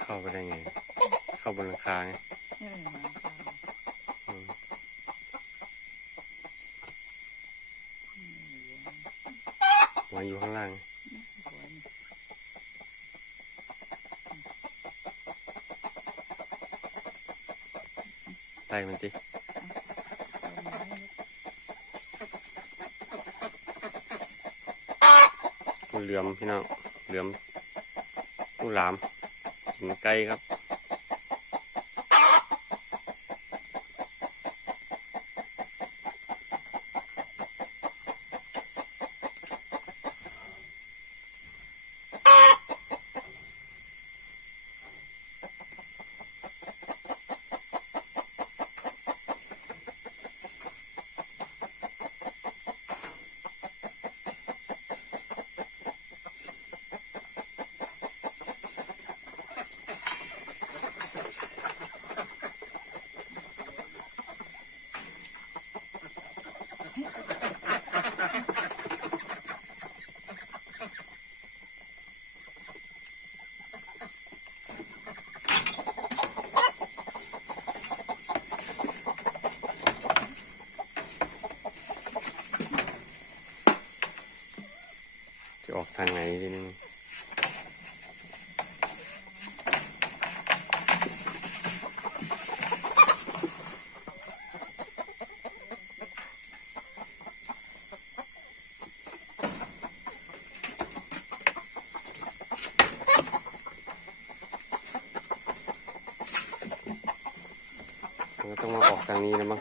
เข้าไปได้ไง เข้าบนหลังคาไงเออหมาตายอืมอืมหัวอยู่ข้างล่างไต่มันสิเอาไม้นี่งูเหลือมพี่น้องเหลือมงูหลาม หินไกลครับ จะออกทางไหนทีนึงมันก็ต้องมาออกทางนี้แล้วมั้ง